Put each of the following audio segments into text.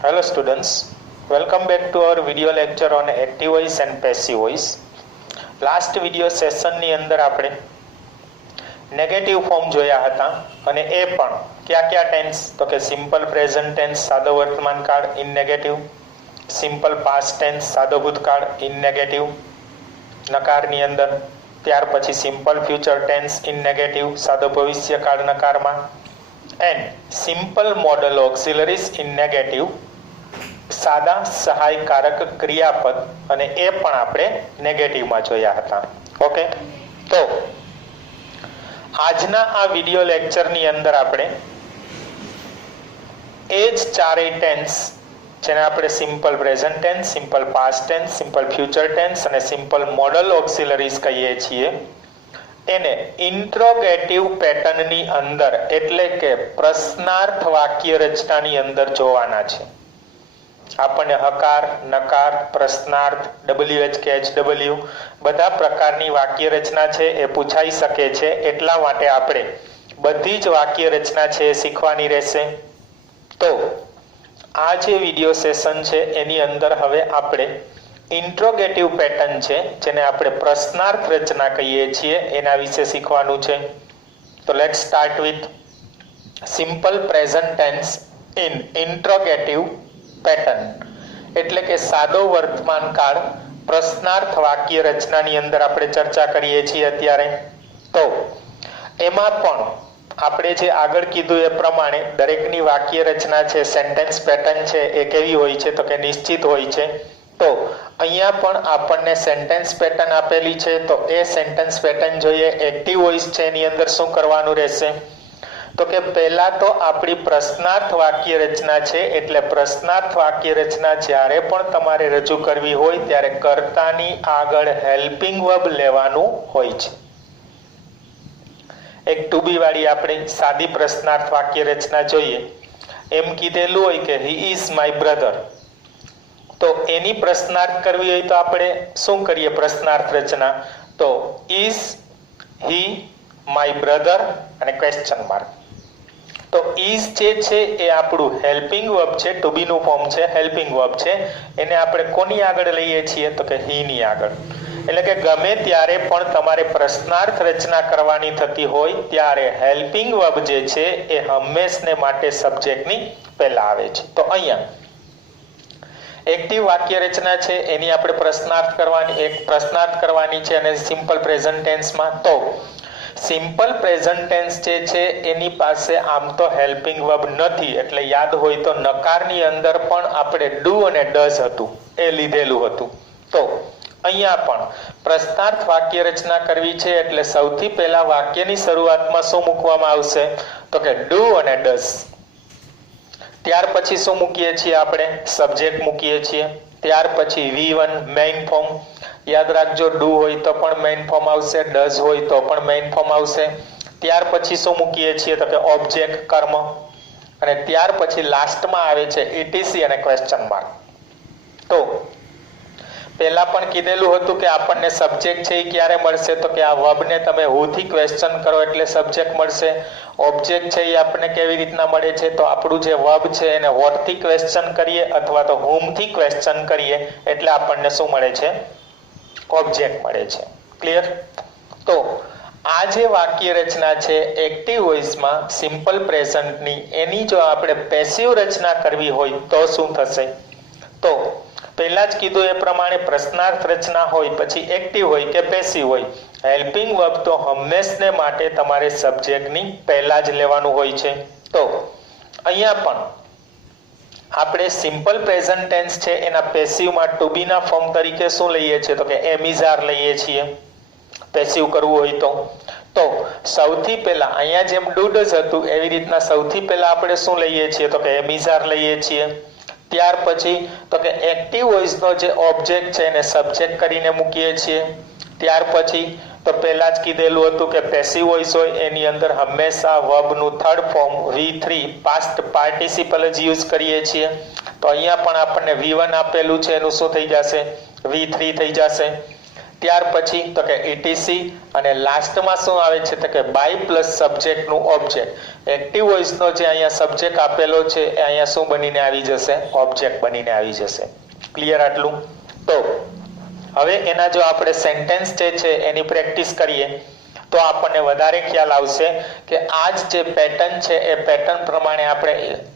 Hello students, welcome back to our video lecture on active voice and passive voice. Last video સેશનની અંદર આપણે negative form જોયા હતા અને એ પણ કયા ટેન્સ તો કે સિમ્પલ પ્રેઝન્ટ ટેન્સ સાદો વર્તમાન કાળ in negative, simple past tense સાદો ભૂતકાળ ઇન નેગેટિવ નકારની અંદર, ત્યાર પછી simple future tense in negative સાદો ભવિષ્યકાળ નકારમાં and simple modal auxiliaries in negative સાદા સહાયકારક ક્રિયાપદ અને એ પણ આપણે નેગેટિવમાં જોયા હતા. ઓકે, તો આજના આ વિડિયો લેક્ચરની અંદર આપણે એ જ ચારેય ટેન્સ જેને આપણે simple present tense, simple past tense, simple future tense અને સિમ્પલ મોડલ ઓક્સિલરીઝ કહીએ છીએ એને ઇન્ટ્રોગેટિવ પેટર્નની અંદર એટલે કે પ્રશ્નાર્થ વાક્ય રચનાની અંદર જોવાના છે. આપણને હકાર, નકાર, પ્રશ્નાર્થ, WH, બધા પ્રકારની વાક્ય રચના છે એ પૂછાઈ શકે છે. એટલા માટે આપણે બધી જ વાક્ય રચના છે એ શીખવાની રહેશે. તો આ જે વિડિયો સેશન છે એની અંદર હવે આપણે ઇન્ટ્રોગેટિવ પેટર્ન છે જેને આપણે પ્રશ્નાર્થ રચના કહીએ છીએ એના વિશે શીખવાનું છે. તો let's start with simple present tense in interrogative pattern એટલે કે સાદો વર્તમાન કાળ પ્રશ્નાર્થ વાક્ય રચનાની અંદર આપણે ચર્ચા કરીએ છીએ અત્યારે. તો એમાં પણ આપણે જે આગળ કીધું એ પ્રમાણે દરેકની વાક્ય રચના છે, સેન્ટેન્સ પેટર્ન છે એ કેવી હોય છે તો કે નિશ્ચિત હોય છે. તો અહીંયા પણ આપણને સેન્ટેન્સ પેટર્ન આપેલી છે તો એ સેન્ટેન્સ પેટર્ન જોઈએ. એક્ટિવ વોઇસ છે એની અંદર શું કરવાનું રહેશે તો કે પહેલા તો આપણી પ્રશ્નાર્થ વાક્ય રચના છે એટલે પ્રશ્નાર્થ વાક્ય રચના જ્યારે પણ તમારે રજૂ કરવી હોય ત્યારે કર્તાની આગળ હેલ્પિંગ વર્બ લેવાનું હોય છે. એક ટુ બી વાળી આપણે સાદી પ્રશ્નાર્થ વાક્ય રચના જોઈએ. એમ કીધેલું હોય કે હી ઇઝ માય બ્રધર, તો એની પ્રશ્નાર્થ કરવી હોય તો આપણે શું કરીએ પ્રશ્નાર્થ રચના તો ઇઝ હી માય બ્રધર અને ક્વેશ્ચન માર્ક. તો ઇઝ જે છે એ આપણું હેલ્પિંગ વર્બ છે, ટુ બી નું ફોર્મ છે, હેલ્પિંગ વર્બ છે. એને આપણે કોની આગળ લઈએ છીએ તો કે હી ની આગળ. એટલે કે ગમે ત્યારે પણ તમારે પ્રશ્નાર્થ રચના કરવાની થતી હોય ત્યારે હેલ્પિંગ વર્બ જે છે એ હંમેશને માટે સબ્જેક્ટની પહેલા આવે છે. તો અહીંયા એક્ટિવ વાક્ય રચના છે એની આપણે પ્રશ્નાર્થ કરવાની છે અને સિમ્પલ પ્રેઝન્ટ ટેન્સમાં તો સિમ્પલ પ્રેઝન્ટ ટેન્સ જે છે એની પાસે આમ તો હેલ્પિંગ વર્બ નથી એટલે યાદ હોય તો નકારની અંદર પણ આપણે ડુ અને ડઝ હતું એ લીધેલું હતું. તો અહીંયા પણ પ્રશ્નાર્થ વાક્ય રચના કરવી છે એટલે સૌથી પહેલા વાક્યની શરૂઆતમાં શું મૂકવામાં આવશે તો કે ડુ અને ડઝ. ત્યાર પછી શું મૂકીએ છીએ આપણે સબ્જેક્ટ મૂકીએ છીએ. ત્યાર પછી V1 મેઇન ફોર્મ. યાદ રાખજો ડુ હોય તો પણ મેઇન ફોર્મ આવશે, ડઝ હોય તો પણ મેઇન ફોર્મ આવશે. ત્યાર પછી શું મૂકીએ છીએ તો કે ઓબ્જેક્ટ કર્મ અને ત્યાર પછી લાસ્ટમાં આવે છે ઇટીસી અને ક્વેશ્ચન માર્ક. તો પહેલા પણ કીધેલું હતું કે આપણને સબ્જેક્ટ છે એ ક્યારે મળશે તો કે આ વર્બને તમે હુ થી ક્વેશ્ચન કરો એટલે સબ્જેક્ટ મળશે. ઓબ્જેક્ટ છે એ આપણને કેવી રીતના મળે છે તો આપણું જે વર્બ છે એને વોટ થી ક્વેશ્ચન કરીએ અથવા તો હુમ થી ક્વેશ્ચન કરીએ એટલે આપણને શું મળે છે ઓબ્જેક્ટ મળે છે. ક્લિયર? તો આ જે વાક્ય રચના છે એક્ટિવ વોઇસમાં સિમ્પલ પ્રેઝન્ટની એની જો આપણે પેસિવ રચના કરવી હોય તો શું થશે તો પહેલા જ કીધું એ પ્રમાણે પ્રશ્નાર્થ રચના હોય પછી એક્ટિવ હોય કે પેસિવ હોય હેલ્પિંગ વર્બ તો હંમેશને માટે તમારે સબ્જેક્ટની પહેલા જ લેવાનું હોય છે. તો અહીંયા પણ આપણે સિમ્પલ પ્રેઝન્ટ ટેન્સ છે એના પેસિવમાં ટુ બી ના ફોર્મ તરીકે શું લઈએ છીએ તો કે એમ ઇઝ આર લઈએ છીએ પેસિવ કરવું હોય તો સૌથી પહેલા અહીંયા જેમ ડુ ડઝ હતું એવી રીતના સૌથી પહેલા આપણે શું લઈએ છીએ તો કે એમ ઇઝ આર લઈએ છીએ. ત્યાર પછી તો કે એક્ટિવ વોઇસનો જે ઓબ્જેક્ટ છે એને સબ્જેક્ટ કરીને મૂકીએ છીએ. ત્યાર પછી તો પહેલા જ કીધેલું હતું કે પેસિવ વોઇસ હોય એની અંદર હંમેશા વર્બનું third form V3 past participle જ યુઝ કરીએ છીએ. તો અહીંયા પણ આપણને V1 આપેલું છે એનું શું થઈ જશે V3 થઈ જશે. ત્યાર પછી તો કે ઇટીસી અને લાસ્ટમાં શું આવે છે તો કે બાય પ્લસ સબ્જેક્ટનું ઓબ્જેક્ટ એક્ટિવ વોઇસનો જે અહીંયા સબ્જેક્ટ આપેલો છે એ અહીંયા શું બનીને આવી જશે ઓબ્જેક્ટ બનીને આવી જશે ક્લિયર આટલું તો હવે એના જો આપણે સેન્ટેન્સ જે છે એની પ્રેક્ટિસ કરીએ તો આપણને વધારે ખ્યાલ આવશે કે આ જે પેટર્ન છે એ પેટર્ન પ્રમાણે આપણે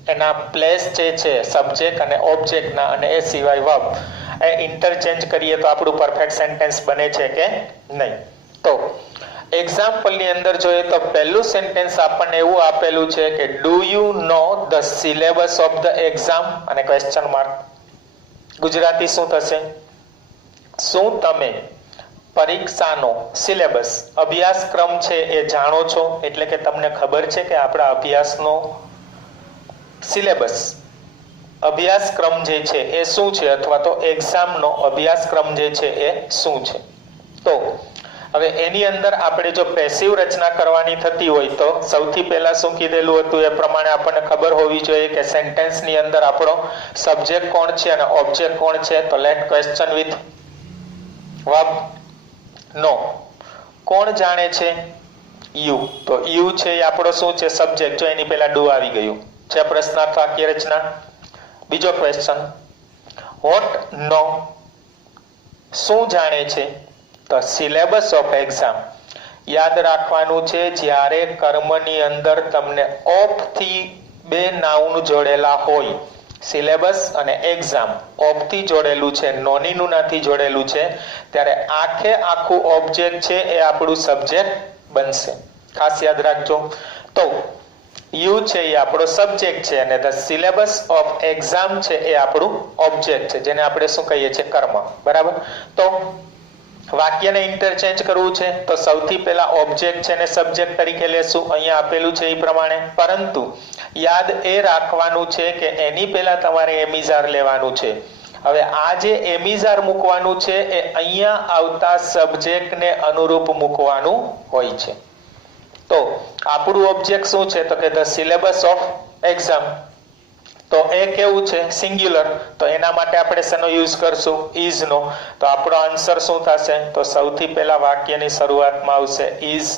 એના પ્લેસ જે છે સબ્જેક્ટ અને ઓબ્જેક્ટના અને એ સિવાય વર્બ એ ઇન્ટરચેન્જ કરીએ તો આપણું પરફેક્ટ સેન્ટેન્સ બને છે કે નહીં તો એક્ઝામ્પલની અંદર જોઈએ તો પહેલું સેન્ટેન્સ આપણને એવું આપેલું છે કે do you know the syllabus of the exam અને ક્વેશ્ચન માર્ક ગુજરાતી શું થશે શું તમે પરીક્ષાનો સિલેબસ અભ્યાસક્રમ છે એ જાણો છો એટલે કે તમને ખબર છે કે આપણા અભ્યાસનો સિલેબસ અભ્યાસક્રમ જે છે એ શું છે અથવા તો એક્ઝામનો અભ્યાસક્રમ જે છે એ શું છે તો હવે એની અંદર આપણે જો પેસિવ રચના કરવાની થતી હોય તો સૌથી પહેલા શું કીધેલું હતું એ પ્રમાણે આપણને ખબર હોવી જોઈએ કે સેન્ટેન્સની અંદર આપણો સબ્જેક્ટ કોણ છે અને ઓબ્જેક્ટ કોણ છે તો લેટ ક્વેશ્ચન વિથ વર્બ નો કોણ જાણે છે યુ તો યુ છે એ આપણો શું છે સબ્જેક્ટ જો એની પહેલા ડુ આવી ગયું છે પ્રશ્નાર્થ વાક્ય રચના બીજો ક્વેશ્ચન વોટ નો શું જાણે છે તો સિલેબસ ઓફ એક્ઝામ યાદ રાખવાનું છે જ્યારે કર્મની અંદર તમને ઓફ થી બે નાઉન જોડેલા હોય સિલેબસ અને એક્ઝામ ઓફ થી જોડેલું છે નોનીનું નથી જોડેલું છે ત્યારે આખે આખું ઓબ્જેક્ટ છે એ આપણું સબ્જેક્ટ બનશે ખાસ યાદ રાખજો તો યુ છે એ આપણો સબ્જેક્ટ છે અને ધ સિલેબસ ઓફ એક્ઝામ છે એ આપણું ઓબ્જેક્ટ છે જેને આપણે શું કહીએ છીએ કર્મ બરાબર તો વાક્યને ઇન્ટરચેન્જ કરવું છે તો સૌથી પહેલા ઓબ્જેક્ટ છે ને સબ્જેક્ટ તરીકે લેશું અહીંયા આપેલું છે એ પ્રમાણે પરંતુ યાદ એ રાખવાનું છે કે એની પહેલા તમારે એમિઝાર લેવાનું છે હવે આ જે એમિઝાર મૂકવાનું છે એ અહીંયા આવતા સબ્જેક્ટને અનુરૂપ મૂકવાનું હોય છે તો આપણું ઓબ્જેક્ટ શું છે તો કે ધ સિલેબસ ઓફ એક્ઝામ તો એ કેવું છે સિંગ્યુલર તો એના માટે આપણે શેનો યુઝ કરશું ઇઝ નો તો આપણો આન્સર શું થશે તો સૌથી પહેલા વાક્યની શરૂઆતમાં આવશે ઇઝ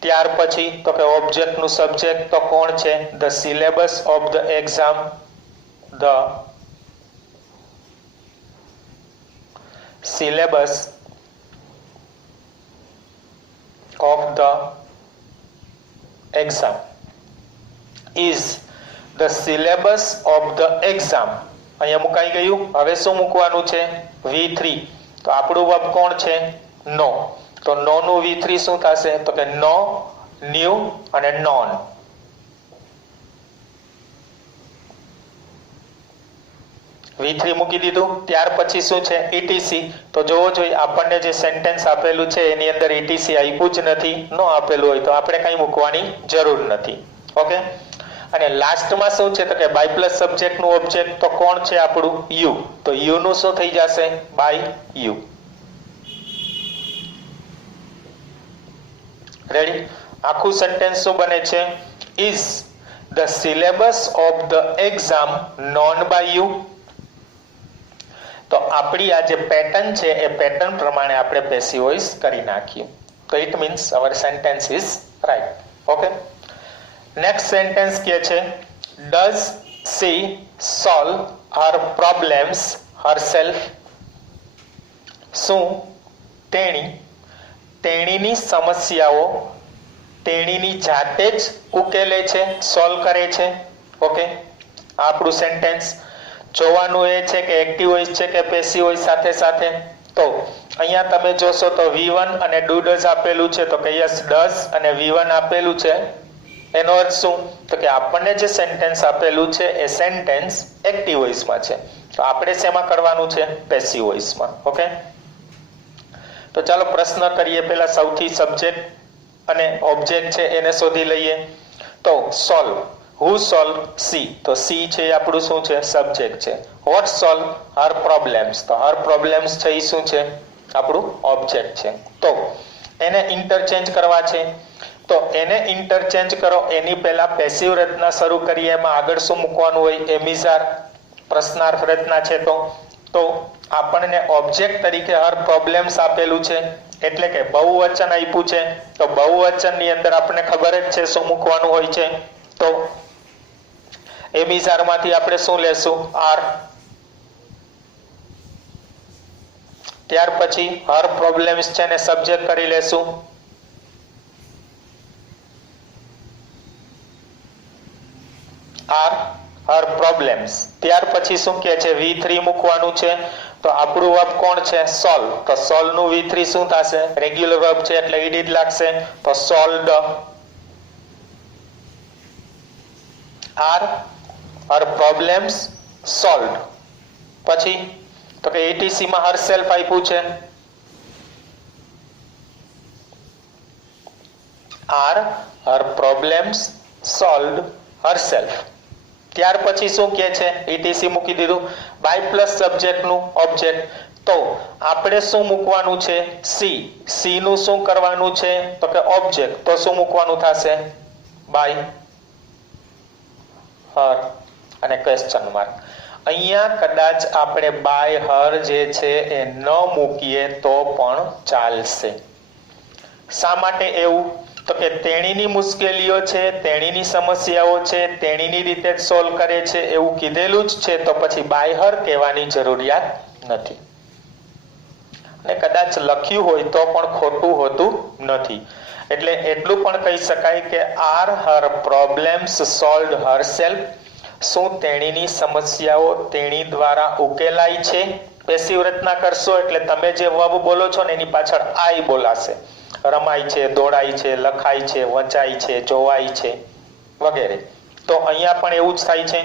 ત્યાર પછી તો કે ઓબ્જેક્ટ નું સબ્જેક્ટ તો કોણ છે the syllabus of the exam the syllabus of the exam is the syllabus of the exam અહીંયા મુકાઈ ગયું હવે શું મૂકવાનું છે V3 તો આપણું વર્બ કોણ છે નો તો નો નું V3 શું થશે તો કે નો ન્યુ અને નોન V3 મૂકી દીધું ત્યાર પછી શું છે ETC તો જોવો જોઈએ આપણને જે સેન્ટેન્સ આપેલું છે એની અંદર ETC આપ્યું જ નથી નો આપેલું હોય તો આપણે કંઈ મૂકવાની જરૂર નથી ઓકે અને લાસ્ટમાં શું છે તો કે બાય પ્લસ સબ્જેક્ટ નું ઓબ્જેક્ટ તો કોણ છે આપણું યુ તો યુ નું શું થઈ જશે બાય યુ રેડી આખું સેન્ટેન્સ શું બને છે is the syllabus of the exam known by you તો આપણી આ જે પેટર્ન છે એ પેટર્ન પ્રમાણે આપણે પેસિવ વોઇસ કરી નાખ્યું તો it means our sentence is right okay next sentence કે છે does she solve her problems herself શું તેણીની સમસ્યાઓ તેણીની જાતે જ ઉકેલે છે સોલ્વ કરે છે ઓકે આપણું સેન્ટેન્સ જોવાનું એ છે કે એક્ટિવ વોઇસ છે કે પેસિવ વોઇસ સાથે સાથે તો અહીંયા તમે જોશો તો V1 અને ડુ ડઝ આપેલું છે તો કે યસ ડઝ અને V1 આપેલું છે એનો અર્થ શું તો કે આપણને જે સેન્ટેન્સ આપેલું છે એ સેન્ટેન્સ એક્ટિવ વોઇસમાં છે તો આપણે શેમાં કરવાનું છે પેસિવ વોઇસમાં ઓકે તો ચાલો પ્રશ્ન કરીએ પહેલા સૌથી સબ્જેક્ટ અને ઓબ્જેક્ટ છે એને શોધી લઈએ તો સોલ્વ હુ સોલ્વ સી તો સી છે એ આપણું શું છે સબ્જેક્ટ છે વોટ સોલ્વ હર પ્રોબ્લેમ્સ તો હર પ્રોબ્લેમ્સ છે એ શું છે આપણું ઓબ્જેક્ટ છે તો એને ઇન્ટરચેન્જ કરવા છે તો એને ઇન્ટરચેન્જ કરો એની પહેલા પેસિવ રચના શરૂ કરીએ એમાં આગળ શું મૂકવાનું હોય એમિઝાર પ્રશ્નાર્થ રચના છે તો તો આપણને ઓબ્જેક્ટ તરીકે હર પ્રોબ્લેમ્સ આપેલું છે, એટલે કે બહુવચન આપ્યું છે, તો બહુવચનની અંદર આપણને ખબર જ છે શું મૂકવાનું હોય છે. તો એમિઝારમાંથી આપણે શું લેશું? આર. ત્યાર પછી હર પ્રોબ્લેમ્સ છે ને સબ્જેક્ટ કરી લેશું. આર હર પ્રોબ્લેમ્સ. ત્યાર પછી શું કહે છે? V3 મૂકવાનું છે. તો આપણું વર્બ કોણ છે? સોલ્વ. તો સોલ્વ નું V3 શું થશે? રેગ્યુલર વર્બ છે એટલે ed જ લાગશે. તો સોલ્વડ. આર હર પ્રોબ્લેમ્સ સોલ્વડ. પછી તો કે ETC માં હર સેલ્ફ આપ્યું છે. આર હર પ્રોબ્લેમ્સ સોલ્વડ હર સેલ્ફ. ત્યાર પછી શું કહે છે? ETC મૂકી દીધું. બાય પ્લસ સબ્જેક્ટ નું ઓબ્જેક્ટ. તો આપણે શું મૂકવાનું છે? સી. સી નું શું કરવાનું છે? તો કે ઓબ્જેક્ટ. તો શું મૂકવાનું થશે? બાય હર અને ક્વેશ્ચન માર્ક. અહીંયા કદાચ આપણે બાય હર જે છે એ ન મૂકીએ તો પણ ચાલશે. શા માટે એવું? તો કે તેણીની મુશ્કેલીઓ છે, તેણીની સમસ્યાઓ છે, તેણીની રીતે જ સોલ્વ કરે છે એવું કીધેલું જ છે, તો પછી બાય હર કહેવાની જરૂરિયાત નથી. અને કદાચ લખ્યું હોય તો પણ ખોટું હોતું નથી. એટલે એટલું પણ કહી શકાય કે આર હર પ્રોબ્લેમ્સ સોલ્વડ હરસેલ્ફ. શું તેણીની સમસ્યાઓ તેણી દ્વારા ઉકેલાય છે? પેસિવ રચના કરશો એટલે તમે જે વર્બ બોલો છો ને એની પાછળ આઈ બોલાશે. રમાય છે, દોડાય છે, લખાય છે, વંચાય છે, જોવાય છે વગેરે. તો અહીંયા પણ એવું જ થાય છે.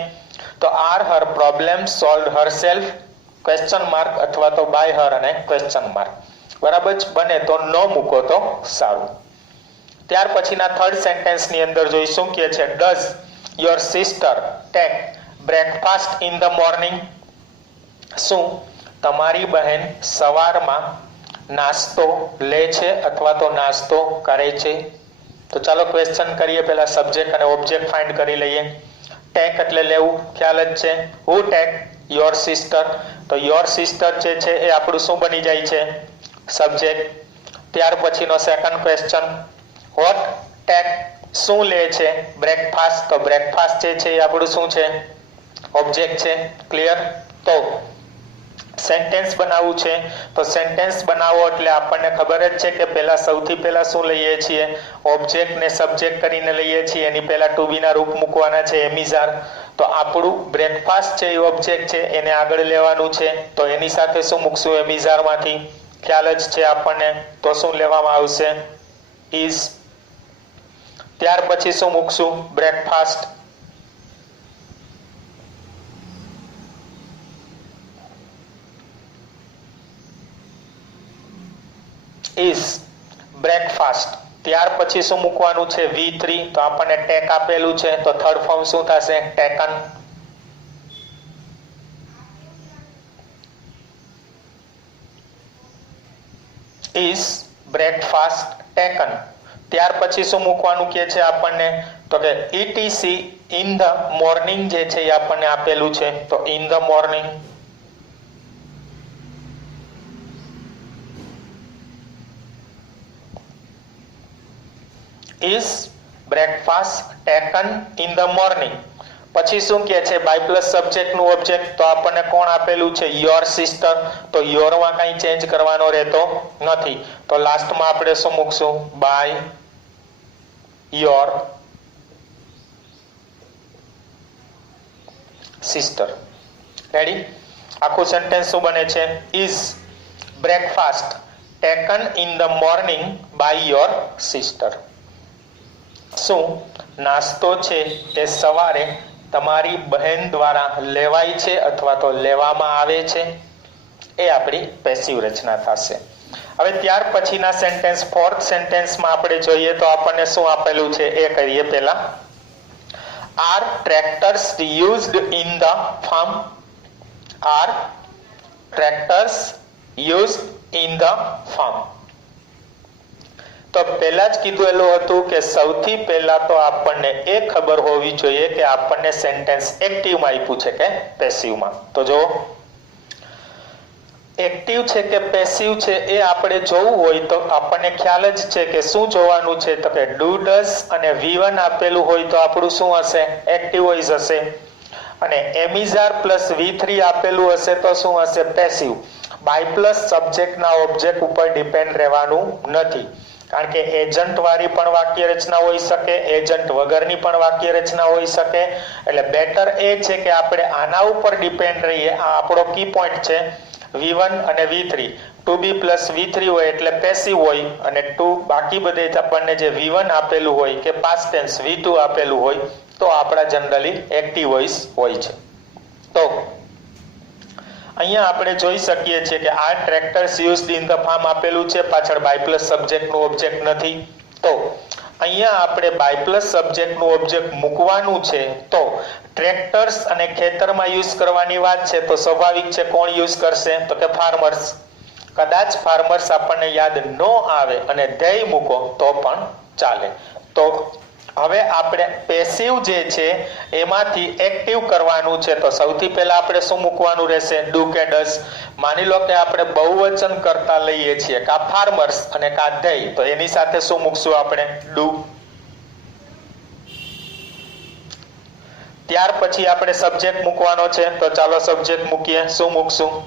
તો આર હર problem solved herself question mark અથવા તો બાય હર અને ક્વેશ્ચન માર્ક. બરાબર જ બને તો ન મૂકો તો સારું. ત્યાર પછીના થર્ડ સેન્ટેન્સની અંદર જોઈશું કે છે does your sister take breakfast in the morning. શું તમારી બહેન સવારમાં નાસ્તો લે છે અથવા તો નાસ્તો કરે છે? તો ચાલો ક્વેશ્ચન કરીએ. પહેલા સબ્જેક્ટ અને ઓબ્જેક્ટ ફાઇન્ડ કરી લઈએ. ટેક એટલે લેવું, ખ્યાલ જ છે. હુ ટેક? Your sister. તો યોર સિસ્ટર જે છે એ આપણું શું બની જાય છે? સબ્જેક્ટ. ત્યાર પછીનો સેકન્ડ ક્વેશ્ચન વોટ ટેક? શું લે છે? બ્રેકફાસ્ટ. તો બ્રેકફાસ્ટ જે છે એ આપણું શું છે? ઓબ્જેક્ટ છે. ક્લિયર? તો સેન્ટેન્સ બનાવવું છે. તો સેન્ટેન્સ બનાવો એટલે આપણને ખબર જ છે કે પહેલા સૌથી પહેલા શું લઈએ છીએ? ઓબ્જેક્ટ ને સબ્જેક્ટ કરીને લઈએ છીએ. એની પહેલા ટુ બી ના રૂપ મૂકવાના છે એમિઝાર. તો આપણું બ્રેકફાસ્ટ છે એ ઓબ્જેક્ટ છે, એને આગળ લેવાનું છે. તો એની સાથે શું મૂકશું? એમિઝાર માંથી ખ્યાલ જ છે આપણને. તો શું લેવામાં આવશે? ઇઝ. ત્યાર પછી શું મૂકશું? બ્રેકફાસ્ટ. Is breakfast. ત્યાર પછી શું મૂકવાનું છે? V3. તો આપણને ટેક આપેલું છે તો થર્ડ ફોર્મ શું થશે? ટેકન. Is breakfast taken. ત્યાર પછી શું મૂકવાનું કે છે આપણને? તો કે ETC ઇન ધ મોર્નિંગ જે છે એ આપણને આપેલું છે. તો in the morning. Is breakfast taken in the morning. પછી શું કહે છે? બાય પ્લસ સબ્જેક્ટ નું ઓબ્જેક્ટ. તો આપણને કોણ આપેલું છે? Your sister. તો યોર માં કઈ ચેન્જ કરવાનો રહેતો નથી. તો લાસ્ટમાં આપણે શું મૂકશું? By your sister. રેડી? આખું સેન્ટેન્સ શું બને છે? Is breakfast taken in the morning by your sister. શું નાસ્તો છે એ સવારે તમારી બહેન દ્વારા લેવાય છે અથવા તો લેવામાં આવે છે? એ આપણી પેસિવ રચના થશે. હવે ત્યાર પછીના સેન્ટેન્સ ફોર્થ સેન્ટેન્સમાં આપણે જોઈએ તો આપણને શું આપેલું છે એ કરીએ. પહેલા are tractors used in the farm. Are tractors used in the farm. તો પહેલા જ કીધેલું હતું કે સૌથી પહેલા તો આપણને એ ખબર હોવી જોઈએ કે આપણને સેન્ટેન્સ એક્ટિવમાં આપ્યું છે કે પેસિવમાં. તો જો એક્ટિવ છે કે પેસિવ છે એ આપણે જોવું હોય તો આપણને ખ્યાલ જ છે કે શું જોવાનું છે તો કે ડુ ડઝ અને V1 આપેલું હોય તો આપણું શું હશે એક્ટિવ વોઇસ હશે અને એમિઝાર પ્લસ V3 આપેલું હશે તો શું હશે પેસિવ બાય પ્લસ સબ્જેક્ટના ઓબ્જેક્ટ ઉપર ડિપેન્ડ રહેવાનું નથી કારણ કે એજન્ટ વાળી પણ વાક્ય રચના હોઈ શકે એજન્ટ વગરની પણ વાક્ય રચના હોઈ શકે એટલે બેટર એ છે કે આપણે આના ઉપર ડિપેન્ડ રહીએ આ આપણો કી પોઈન્ટ છે V1 અને V3 ટુ બી પ્લસ V3 હોય એટલે પેસિવ હોય અને બાકી બધે આપણને જે V1 આપેલું હોય કે પાસ્ટ ટેન્સ V2 આપેલું હોય તો આપણા જનરલી એક્ટિવ વોઇસ હોય છે તો અહીંયા આપણે જોઈ શકીએ છીએ કે આ tractors used in the farm આપેલું છે પાછળ બાય પ્લસ સબ્જેક્ટનું ઓબ્જેક્ટ નથી તો અહીંયા આપણે બાય પ્લસ સબ્જેક્ટનું ઓબ્જેક્ટ મૂકવાનું છે તો ટ્રેક્ટર્સ અને ખેતરમાં યુઝ કરવાની વાત છે તો સ્વાભાવિક છે કોણ યુઝ કરશે તો કે ફાર્મર્સ કદાચ ફાર્મર્સ આપણને યાદ ન આવે અને ધ્યેય મૂકો તો પણ ચાલે તો હવે આપણે પેસિવ જે છે એમાંથી એક્ટિવ કરવાનું છે તો સૌથી પહેલા આપણે શું મૂકવાનું રહેશે ડુ કે ડઝ માની લો કે આપણે બહુવચન કરતા લઈએ છીએ કા ફાર્મર્સ અને કા ધ્યેય તો એની સાથે શું મૂકશું આપણે ડુ ત્યાર પછી આપણે સબ્જેક્ટ મૂકવાનો છે તો ચાલો સબ્જેક્ટ મૂકીએ શું મૂકશું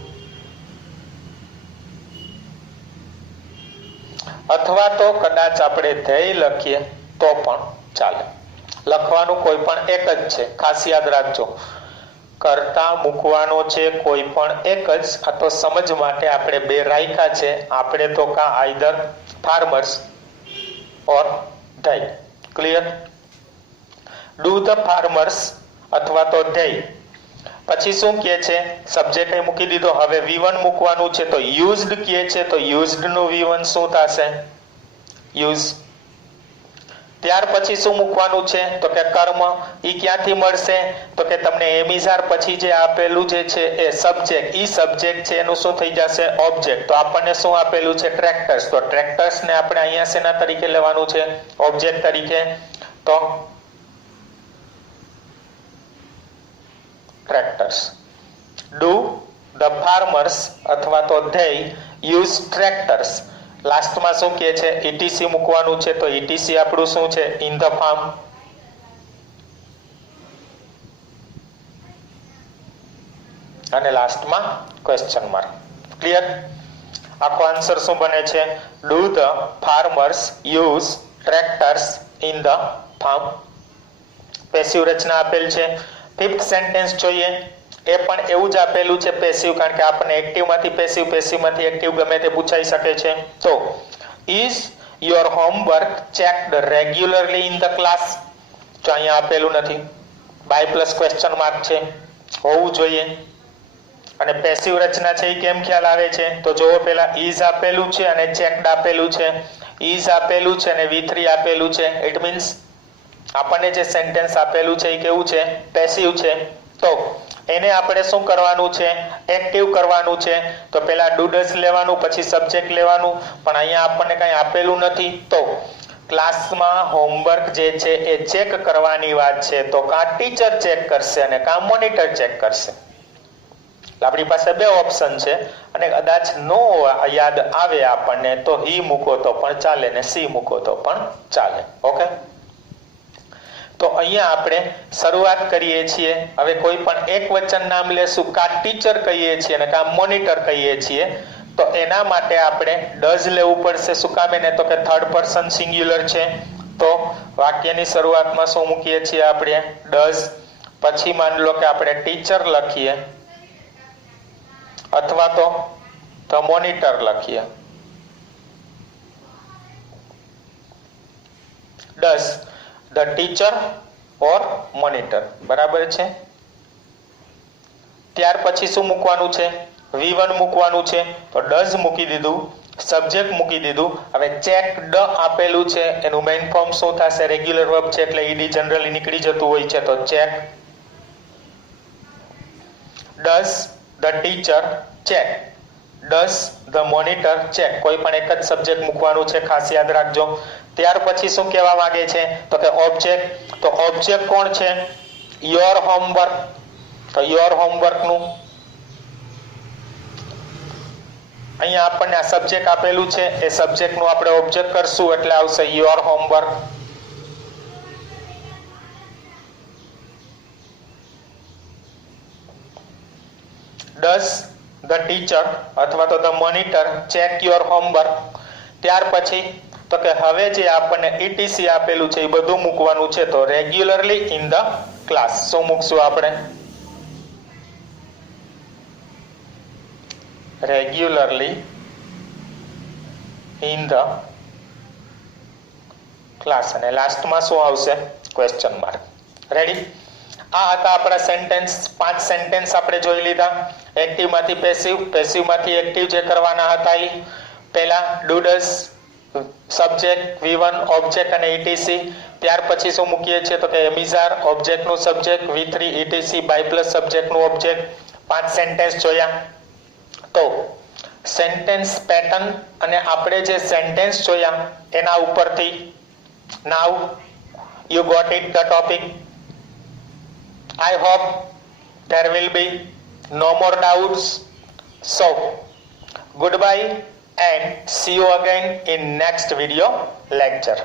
અથવા તો કદાચ આપણે ધ્યેય લખીએ તો પણ ચાલે લખવાનું કોઈ પણ એક જ છે ખાસ યાદ રાખજો કરતા મૂકવાનો છે કોઈ પણ એક જ આ તો સમજ માટે આપણે બે રાખ્યા છે આપણે તો કા આઈધર ફાર્મર્સ ઓર ધ્યેય ક્લિયર ડુ ધ ફાર્મર્સ અથવા તો ધ્યેય પછી શું કહે છે સબ્જેક્ટ મૂકી દીધો હવે V1 મૂકવાનું છે તો યુઝડ કહે છે તો યુઝડ નું V1 શું થશે યુઝ ત્યાર પછી શું મૂકવાનું છે તો કે કર્મ ઈ ક્યાંથી મળશે તો કે તમને એમિઝાર પછી જે આપેલું જે છે એ સબ્જેક્ટ ઈ સબ્જેક્ટ છે એનું શું થઈ જશે ઓબ્જેક્ટ તો આપણને શું આપેલું છે ટ્રેક્ટર્સ તો ટ્રેક્ટર્સ ને આપણે અહીંયા શેના તરીકે લેવાનું છે ઓબ્જેક્ટ તરીકે તો ટ્રેક્ટર્સ ડુ ધ ફાર્મર્સ અથવા તો ધેય યુઝ ટ્રેક્ટર્સ લાસ્ટમાં શું કહે છે ETC મૂકવાનું છે તો ETC આપણું શું છે ઇન ધ ફાર્મ અને લાસ્ટમાં ક્વેશ્ચન માર્ક ક્લિયર આખો આન્સર શું બને છે do the farmers use tractors in the farm passive રચના આપેલ છે ફિફ્થ સેન્ટેન્સ જોઈએ એ પણ એવું જ આપેલું છે પેસિવ કારણ કે આપણને એક્ટિવ માંથી પેસિવ માંથી એક્ટિવ ગમે તે પૂછાઈ શકે છે તો is your homework checked regularly in the class જો અહીંયા આપેલું નથી બાય પ્લસ ક્વેશ્ચન માર્ક છે હોવું જોઈએ અને પેસિવ રચના છે એ કેમ ખ્યાલ આવે છે તો જોવો પહેલા ઇઝ આપેલું છે અને ચેક્ડ આપેલું છે ઇઝ આપેલું છે અને V3 આપેલું છે ઇટ મીન્સ આપણને જે સેન્ટેન્સ આપેલું છે એ કેવું છે પેસિવ છે તો એને આપણે શું કરવાનું છે એક્ટિવ કરવાનું છે તો પહેલા ડુ ડઝ લેવાનું પછી સબ્જેક્ટ લેવાનું પણ અહીંયા આપણને કંઈ આપેલું નથી તો ક્લાસમાં હોમવર્ક જે છે એ ચેક કરવાની વાત છે તો કાં ટીચર ચેક કરશે અને કાં મોનિટર ચેક કરશે આપણી પાસે બે ઓપ્શન છે અને કદાચ નો યાદ આવે આપણને તો હી મૂકો તો પણ ચાલે ને સી મૂકો તો પણ ચાલે ઓકે તો અહીંયા આપણે શરૂઆત કરીએ છીએ હવે કોઈ પણ એક વચન નામ લેશું કા ટીચર કહીએ છીએ અને કા મોનિટર કહીએ છીએ તો એના માટે આપણે ડઝ લેવું પડશે શું કામ એને તો કે થર્ડ પર્સન સિંગ્યુલર છે તો વાક્યની શરૂઆતમાં શું મૂકીએ છીએ આપણે ડઝ પછી માની લો કે આપણે ટીચર લખીએ અથવા તો ધ મોનિટર લખીએ does the teacher or monitor બરાબર છે ત્યાર પછી શું મૂકવાનું છે V1 મૂકવાનું છે તો ડઝ મૂકી દીધું સબ્જેક્ટ મૂકી દીધું હવે ચેકડ આપેલું છે એનું મેઇન ફોર્મ શું થશે રેગ્યુલર વર્બ છે એટલે ઈડી જનરલી નીકળી જતું હોય છે તો check does the teacher check does the monitor check કોઈ પણ એક જ સબ્જેક્ટ મૂકવાનું છે ખાસ યાદ રાખજો ત્યાર પછી શું કહેવા માંગે છે તો કે ઓબ્જેક્ટ તો ઓબ્જેક્ટ કોણ છે યોર હોમવર્ક તો યોર હોમવર્ક નું અહીંયા આપણને આ સબ્જેક્ટ આપેલું છે, એ સબ્જેક્ટનું આપણે ઓબ્જેક્ટ કરશું એટલે આવશે your homework. Does the teacher અથવા તો the monitor check your homework. ત્યાર પછી તો કે હવે જે આપણને ETC આપેલું છે એ બધું મૂકવાનું છે, તો રેગ્યુલરલી ઇન ધ ક્લાસ. શું મૂકશું આપણે? Regularly in the class. અને લાસ્ટમાં શું આવશે? Question mark. રેડી? આ હતા આપણા સેન્ટેન્સ. 5 સેન્ટેન્સ આપણે જોઈ લીધા. એક્ટિવ માંથી પેસિવ, પેસિવ માંથી એક્ટિવ જે કરવાના હતા એ પહેલા do does subject, V1 object અને ETC. ત્યાર પછી શું મૂકીએ છીએ તો કે એમિઝાર ઓબ્જેક્ટ નું subject, V3 ETC by plus subject નું ઓબ્જેક્ટ. 5 સેન્ટેન્સ જોયા. તો સેન્ટેન્સ પેટર્ન અને આપણે જે સેન્ટેન્સ જોયા એના ઉપરથી now you got it the topic. I hope there will be no more doubts. So, goodbye and see you again in next video lecture.